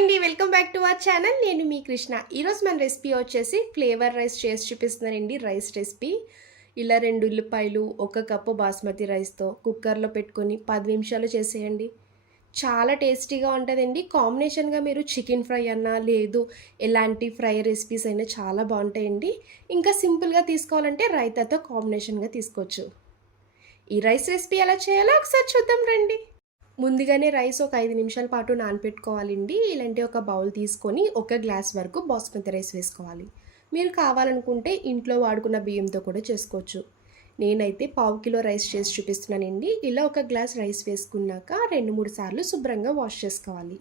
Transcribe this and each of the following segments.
అండి, welcome back to our channel. నేను మీ కృష్ణ. ఈరోజు మన రెసిపీ వచ్చేసి ఫ్లేవర్ రైస్ చేసి చూపిస్తున్నానండి. రైస్ రెసిపీ ఇలా 2 ఉల్లిపాయలు, 1 కప్పు బాస్మతి రైస్తో కుక్కర్లో పెట్టుకొని 10 నిమిషాలు చేసేయండి. చాలా టేస్టీగా ఉంటుందండి. కాంబినేషన్గా మీరు చికెన్ ఫ్రై అన్నా లేదు ఎలాంటి ఫ్రై రెసిపీస్ అయినా చాలా బాగుంటాయండి. ఇంకా సింపుల్గా తీసుకోవాలంటే రైతాతో కాంబినేషన్గా తీసుకోవచ్చు. ఈ రైస్ రెసిపీ ఎలా చేయాలో ఒకసారి చూద్దాం రండి. ముందుగానే రైస్ ఒక 5 నిమిషాల పాటు నానపెట్టుకోవాలండి. ఇలాంటి ఒక బౌల్ తీసుకొని 1 గ్లాస్ వరకు బాస్మతి రైస్ వేసుకోవాలి. మీరు కావాలనుకుంటే ఇంట్లో వాడుకున్న బియ్యంతో కూడా చేసుకోవచ్చు. నేనైతే 1/2 కిలో రైస్ చేసి చూపిస్తున్నానండి. ఇలా 1 గ్లాస్ రైస్ వేసుకున్నాక 2-3 సార్లు శుభ్రంగా వాష్ చేసుకోవాలి.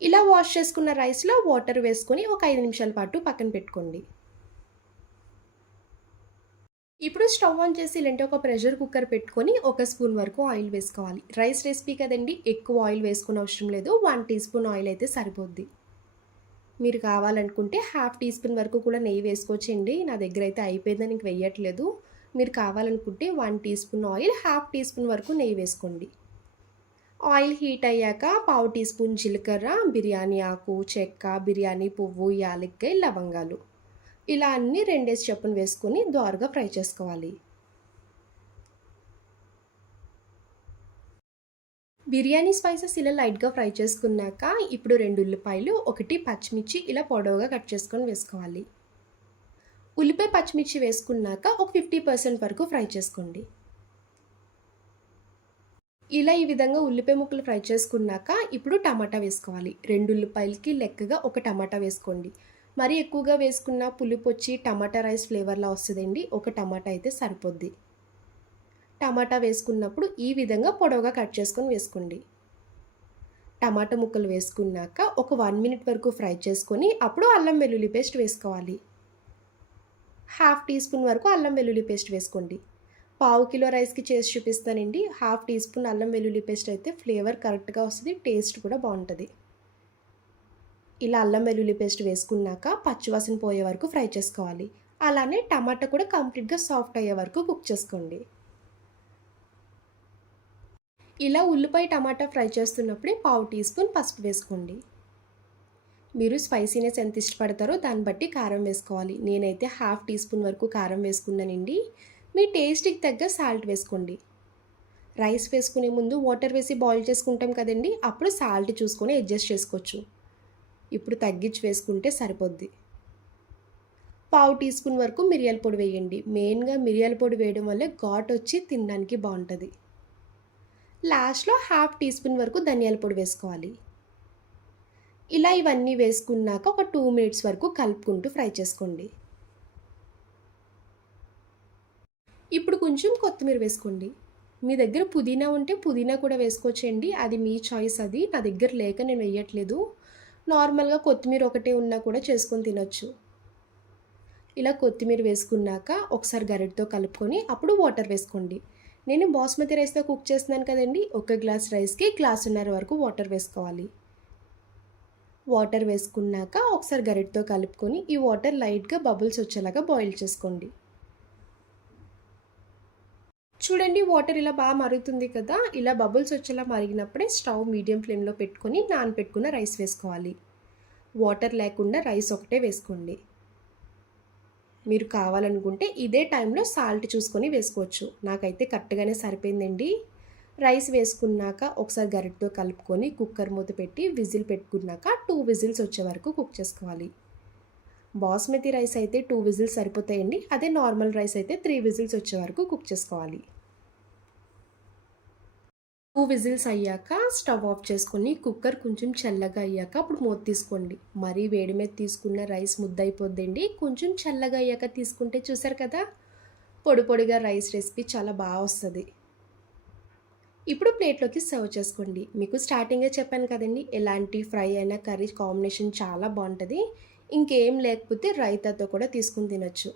ఇలా వాష్ చేసుకున్న రైస్లో వాటర్ వేసుకొని ఒక 5 నిమిషాల పాటు పక్కన పెట్టుకోండి. ఇప్పుడు స్టవ్ ఆన్ చేసి ఇలాంటి ఒక ప్రెషర్ కుక్కర్ పెట్టుకొని 1 స్పూన్ వరకు ఆయిల్ వేసుకోవాలి. రైస్ రెసిపీ కదండి, ఎక్కువ ఆయిల్ వేసుకునే అవసరం లేదు. 1 టీ స్పూన్ ఆయిల్ అయితే సరిపోద్ది. మీరు కావాలనుకుంటే 1/2 టీ స్పూన్ వరకు కూడా నెయ్యి వేసుకోవచ్చండి. నా దగ్గర అయితే అయిపోయిందని ఇంక వేయట్లేదు. మీరు కావాలనుకుంటే 1 teaspoon oil, 1/2 teaspoon వరకు నెయ్యి వేసుకోండి. ఆయిల్ హీట్ అయ్యాక 1/2 టీ స్పూన్ జీలకర్ర, బిర్యానీ ఆకు, చెక్క, బిర్యానీ పువ్వు, యాలక్కాయ, లవంగాలు ఇలా అన్నీ 2 చొప్పున వేసుకొని దోరగా ఫ్రై చేసుకోవాలి. బిర్యానీ స్పైసెస్ ఇలా లైట్గా ఫ్రై చేసుకున్నాక ఇప్పుడు 2 ఉల్లిపాయలు, 1 పచ్చిమిర్చి ఇలా పొడవుగా కట్ చేసుకొని వేసుకోవాలి. ఉల్లిపాయ పచ్చిమిర్చి వేసుకున్నాక ఒక 50% వరకు ఫ్రై చేసుకోండి. ఇలా ఈ విధంగా ఉల్లిపాయ ముక్కలు ఫ్రై చేసుకున్నాక ఇప్పుడు టమాటా వేసుకోవాలి. 2 ఉల్లిపాయలకి లెక్కగా 1 టమాటా వేసుకోండి. మరి ఎక్కువగా వేసుకున్న పులుపు వచ్చి టమాటా రైస్ ఫ్లేవర్లా వస్తుందండి. 1 టమాటా అయితే సరిపోద్ది. టమాటా వేసుకున్నప్పుడు ఈ విధంగా పొడవుగా కట్ చేసుకొని వేసుకోండి. టమాటా ముక్కలు వేసుకున్నాక ఒక 1 మినిట్ వరకు ఫ్రై చేసుకొని అప్పుడు అల్లం వెల్లుల్లి పేస్ట్ వేసుకోవాలి. 1/2 టీ స్పూన్ వరకు అల్లం వెల్లుల్లి పేస్ట్ వేసుకోండి. 1/2 కిలో రైస్కి చేసి చూపిస్తానండి. 1/2 టీ స్పూన్ అల్లం వెల్లుల్లి పేస్ట్ అయితే ఫ్లేవర్ కరెక్ట్గా వస్తుంది, టేస్ట్ కూడా బాగుంటుంది. ఇలా అల్లం వెల్లుల్లి పేస్ట్ వేసుకున్నాక పచ్చివాసన పోయే వరకు ఫ్రై చేసుకోవాలి. అలానే టమాటా కూడా కంప్లీట్గా సాఫ్ట్ అయ్యే వరకు కుక్ చేసుకోండి. ఇలా ఉల్లిపాయ టమాటా ఫ్రై చేస్తున్నప్పుడే 1/2 టీ స్పూన్ పసుపు వేసుకోండి. మీరు స్పైసీనెస్ ఎంత ఇష్టపడతారో దాన్ని బట్టి కారం వేసుకోవాలి. నేనైతే 1/2 టీ స్పూన్ వరకు కారం వేసుకున్నానండి. మీ టేస్ట్కి తగ్గ సాల్ట్ వేసుకోండి. రైస్ వేసుకునే ముందు వాటర్ వేసి బాయిల్ చేసుకుంటాం కదండి, అప్పుడు సాల్ట్ చూసుకొని అడ్జస్ట్ చేసుకోవచ్చు. ఇప్పుడు తగ్గించి వేసుకుంటే సరిపోద్ది. 1/2 టీ స్పూన్ వరకు మిరియాల పొడి వేయండి. మెయిన్గా మిరియాల పొడి వేయడం వల్ల ఘాట్ వచ్చి తినడానికి బాగుంటుంది. లాస్ట్లో 1/2 టీ స్పూన్ వరకు ధనియాల పొడి వేసుకోవాలి. ఇలా ఇవన్నీ వేసుకున్నాక ఒక 2 మినిట్స్ వరకు కలుపుకుంటూ ఫ్రై చేసుకోండి. ఇప్పుడు కొంచెం కొత్తిమీర వేసుకోండి. మీ దగ్గర పుదీనా ఉంటే పుదీనా కూడా వేసుకోవచ్చండి, అది మీ చాయిస్. అది నా దగ్గర లేక నేను వేయట్లేదు. నార్మల్గా కొత్తిమీర ఒకటే ఉన్నా కూడా చేసుకొని తినొచ్చు. ఇలా కొత్తిమీర వేసుకున్నాక ఒకసారి గరిటతో కలుపుకొని అప్పుడు వాటర్ వేసుకోండి. నేను బాస్మతి రైస్తో కుక్ చేస్తున్నాను కదండి, 1 గ్లాస్ రైస్కి 1.5 గ్లాస్ వరకు వాటర్ వేసుకోవాలి. వాటర్ వేసుకున్నాక ఒకసారి గరిటతో కలుపుకొని ఈ వాటర్ లైట్గా బబుల్స్ వచ్చేలాగా బాయిల్ చేసుకోండి. చూడండి, వాటర్ ఇలా బాగా మరుగుతుంది కదా. ఇలా బబుల్స్ వచ్చేలా మరిగినప్పుడే స్టవ్ మీడియం ఫ్లేమ్లో పెట్టుకొని నానపెట్టుకున్న రైస్ వేసుకోవాలి. వాటర్ లేకుండా రైస్ ఒకటే వేసుకోండి. మీరు కావాలనుకుంటే ఇదే టైంలో సాల్ట్ చూసుకొని వేసుకోవచ్చు. నాకైతే కరెక్ట్గానే సరిపోయిందండి. రైస్ వేసుకున్నాక ఒకసారి గరిటతో కలుపుకొని కుక్కర్ మూత పెట్టి విజిల్ పెట్టుకున్నాక 2 విజిల్స్ వచ్చే వరకు కుక్ చేసుకోవాలి. బాస్మతి రైస్ అయితే 2 విజిల్స్ సరిపోతాయండి. అదే నార్మల్ రైస్ అయితే 3 విజిల్స్ వచ్చే వరకు కుక్ చేసుకోవాలి. 2 విజిల్స్ అయ్యాక స్టవ్ ఆఫ్ చేసుకొని కుక్కర్ కొంచెం చల్లగా అయ్యాక అప్పుడు మూత తీసుకోండి. మరీ వేడి మీద తీసుకున్న రైస్ ముద్ద అయిపోద్దండి. కొంచెం చల్లగా అయ్యాక తీసుకుంటే చూసారు కదా, పొడి పొడిగా రైస్ రెసిపీ చాలా బాగా వస్తుంది. ఇప్పుడు ప్లేట్లోకి సర్వ్ చేసుకోండి. మీకు స్టార్టింగే చెప్పాను కదండి, ఎలాంటి ఫ్రై అయినా కర్రీ కాంబినేషన్ చాలా బాగుంటుంది. ఇంకేం లేకపోతే రైతాతో కూడా తీసుకుని తినొచ్చు.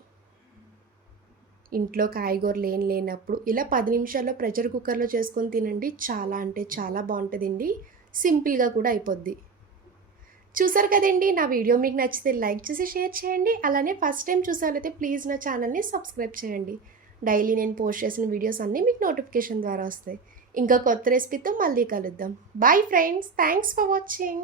ఇంట్లో కాయగూరలు ఏం లేనప్పుడు ఇలా 10 నిమిషాల్లో ప్రెషర్ కుక్కర్లో చేసుకొని తినండి. చాలా అంటే చాలా బాగుంటుందండి. సింపుల్గా కూడా అయిపోద్ది. చూసారు కదండి, నా వీడియో మీకు నచ్చితే లైక్ చేసి షేర్ చేయండి. అలానే ఫస్ట్ టైం చూసారైతే ప్లీజ్ నా ఛానల్ని సబ్స్క్రైబ్ చేయండి. డైలీ నేను పోస్ట్ చేసిన వీడియోస్ అన్నీ మీకు నోటిఫికేషన్ ద్వారా వస్తాయి. ఇంకా కొత్త రెసిపీతో మళ్ళీ కలుద్దాం. Bye friends, thanks for watching.